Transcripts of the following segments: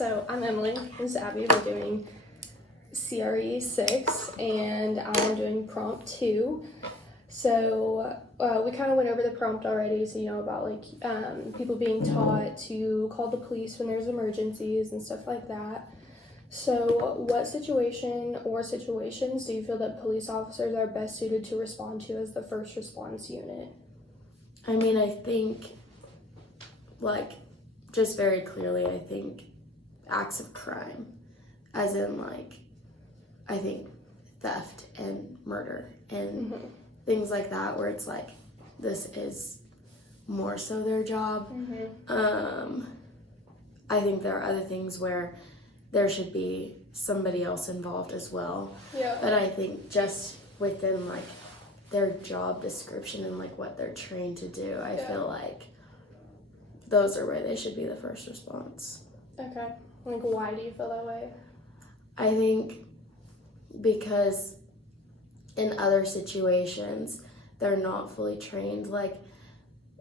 So I'm Emily. This is Abby. We're doing CRE 6 and I'm doing prompt 2. So we kind of went over the prompt already, so about people being taught to call the police when there's emergencies and stuff like that. So what situation or situations do you feel that police officers are best suited to respond to as the first response unit? I mean, I think, just very clearly, I think acts of crime, as in, I think theft and murder and things like that, where it's this is more so their job. I think there are other things where there should be somebody else involved as well. Yeah. But I think just within, their job description and, what they're trained to do, I feel like those are where they should be the first response. Okay. Why do you feel that way? I think because in other situations, they're not fully trained.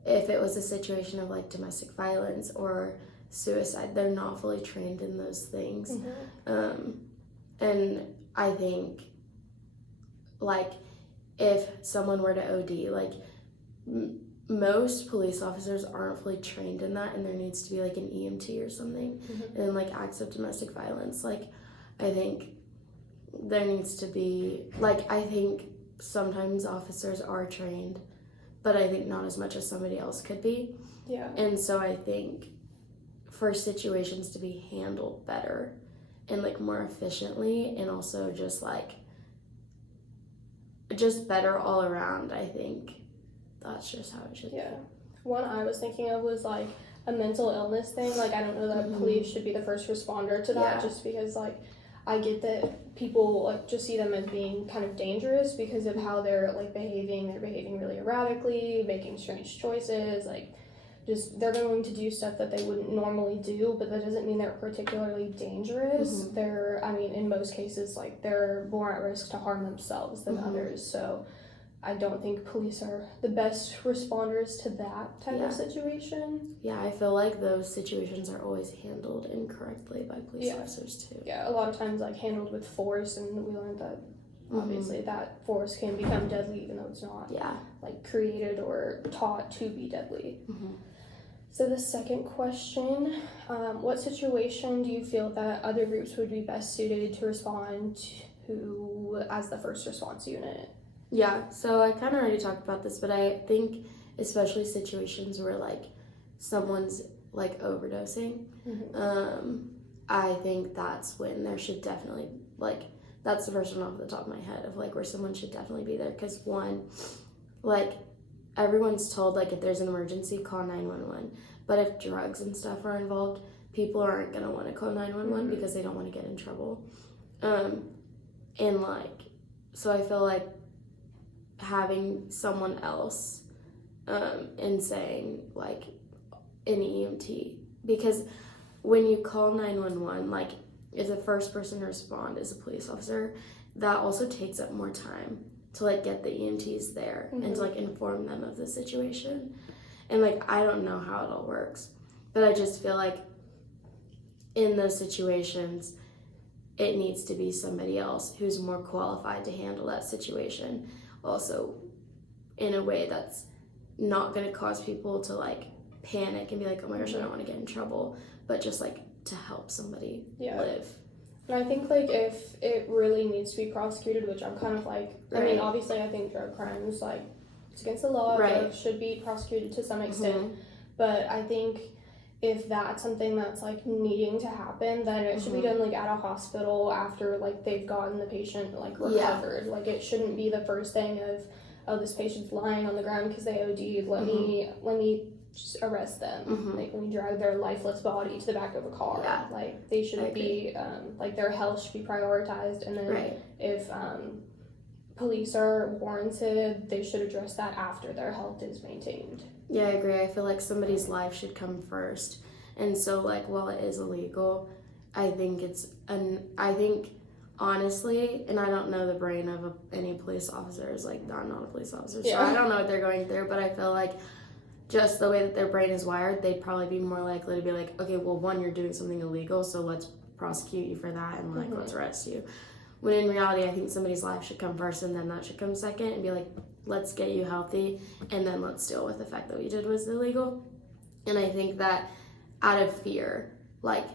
If it was a situation of, domestic violence or suicide, they're not fully trained in those things. And I think, if someone were to OD, most police officers aren't fully trained in that, and there needs to be an EMT or something. And acts of domestic violence, I think there needs to be I think sometimes officers are trained, but I think not as much as somebody else could be. Yeah. And so I think for situations to be handled better and more efficiently, and also just better all around, I think that's just how it should be. One I was thinking of was a mental illness thing. I don't know that police should be the first responder to that, just because I get that people just see them as being kind of dangerous because of how they're behaving. They're behaving really erratically, making strange choices, they're going to do stuff that they wouldn't normally do, but that doesn't mean they're particularly dangerous. They're, in most cases, they're more at risk to harm themselves than others. So I don't think police are the best responders to that type of situation. Yeah, I feel those situations are always handled incorrectly by police officers too. Yeah, a lot of times handled with force, and we learned that obviously that force can become deadly even though it's not created or taught to be deadly. So the second question, what situation do you feel that other groups would be best suited to respond to as the first response unit? Yeah, so I kind of already talked about this, but I think especially situations where someone's overdosing, I think that's when there should definitely that's the first one off the top of my head of where someone should definitely be there, because one, everyone's told if there's an emergency, call 911, but if drugs and stuff are involved, people aren't gonna want to call 911 because they don't want to get in trouble. And so I feel having someone else and saying an EMT, because when you call 911, if the first person to respond is a police officer, that also takes up more time to get the EMTs there and to inform them of the situation. And I don't know how it all works, but I just feel in those situations it needs to be somebody else who's more qualified to handle that situation, also in a way that's not going to cause people to panic and be oh my gosh, I don't want to get in trouble, but just to help somebody live. And I think if it really needs to be prosecuted, which I'm kind of obviously I think drug crimes it's against the law, drugs should be prosecuted to some extent, but I think if that's something that's needing to happen, then it should be done at a hospital after they've gotten the patient recovered. It shouldn't be the first thing of, oh, this patient's lying on the ground because they OD'd, let me just arrest them. Let me drag their lifeless body to the back of a car. They shouldn't be their health should be prioritized, and then if police are warranted, they should address that after their health is maintained. Yeah, I agree. I feel somebody's life should come first. And so while it is illegal, I think honestly, and I don't know the brain of any police officers, I'm not a police officer, so I don't know what they're going through, but I feel just the way that their brain is wired, they'd probably be more likely to be like, okay, well, one, you're doing something illegal, so let's prosecute you for that and like let's arrest you. When in reality, I think somebody's life should come first and then that should come second, and be like, let's get you healthy and then let's deal with the fact that what you did was illegal. And I think that out of fear, like,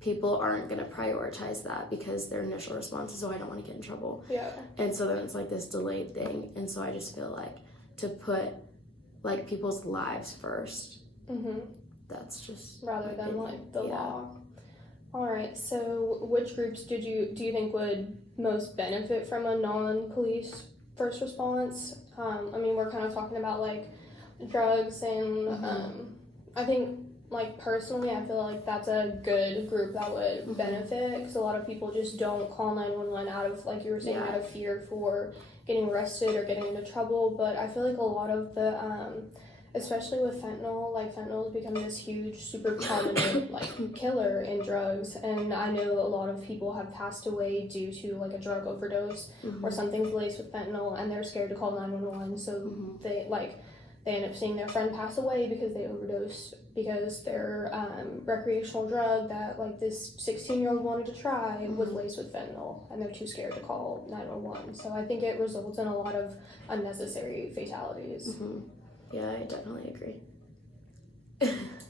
people aren't going to prioritize that because their initial response is, oh, I don't want to get in trouble. Yeah. And so then it's like this delayed thing. And so I just feel like to put like people's lives first, that's just rather than like the law. All right, so which groups do you think would most benefit from a non-police first response? I mean, we're kind of talking about like drugs and I think, like, personally, I feel like that's a good group that would benefit, because a lot of people just don't call 911 out of, like you were saying, out of fear for getting arrested or getting into trouble. But I feel like a lot of the, especially with fentanyl, like, fentanyl has become this huge, super prominent, like, killer in drugs. And I know a lot of people have passed away due to, like, a drug overdose or something's laced with fentanyl, and they're scared to call 911, so they end up seeing their friend pass away because they overdosed because their recreational drug that, like, this 16-year-old wanted to try was laced with fentanyl, and they're too scared to call 911. So I think it results in a lot of unnecessary fatalities. Yeah, I definitely agree.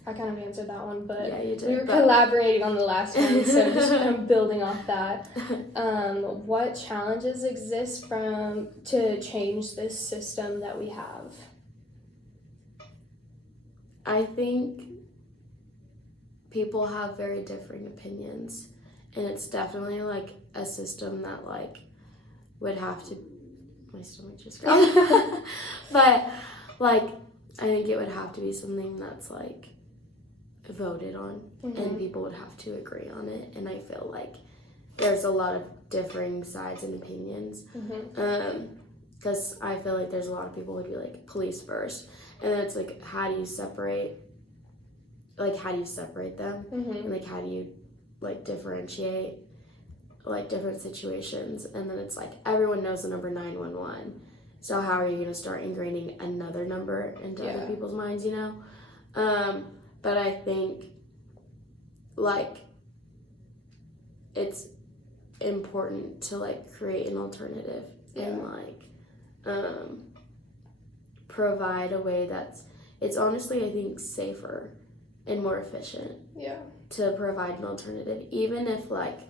I kind of answered that one, but yeah, you did, we were collaborating on the last one, so just kind of building off that. What challenges exist to change this system that we have? I think people have very differing opinions, and it's definitely like a system that like would have to, my stomach just growled, but like I think it would have to be something that's like voted on and people would have to agree on it. And I feel like there's a lot of differing sides and opinions, because I feel like there's a lot of people who would be like police first, and then it's like, how do you separate them, and like how do you like differentiate like different situations? And then it's like everyone knows the number 911, so how are you going to start ingraining another number into other people's minds, you know? But I think like it's important to like create an alternative and like provide a way it's honestly, I think, safer and more efficient to provide an alternative, even if like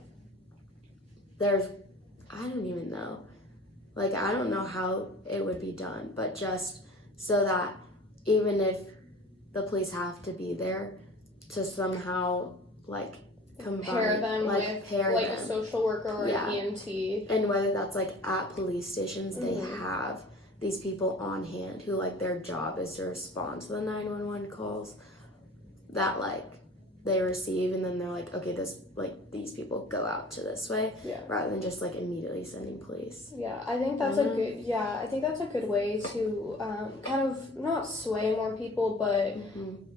there's, I don't even know, like I don't know how it would be done, but just so that even if the police have to be there to somehow like pair them with a social worker or an EMT, and whether that's like at police stations, they have these people on hand who like their job is to respond to the 911 calls that like they receive, and then they're like, okay, this like these people go out to this way, rather than just like immediately sending police. I think that's a good way to kind of not sway more people, but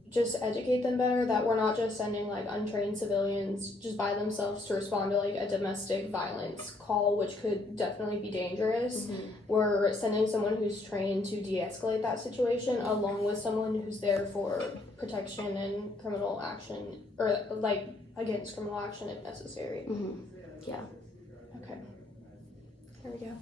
just educate them better, that we're not just sending like untrained civilians just by themselves to respond to like a domestic violence call, which could definitely be dangerous. We're sending someone who's trained to de-escalate that situation, along with someone who's there for protection and criminal action, or like against criminal action if necessary. Yeah. Okay. Here we go.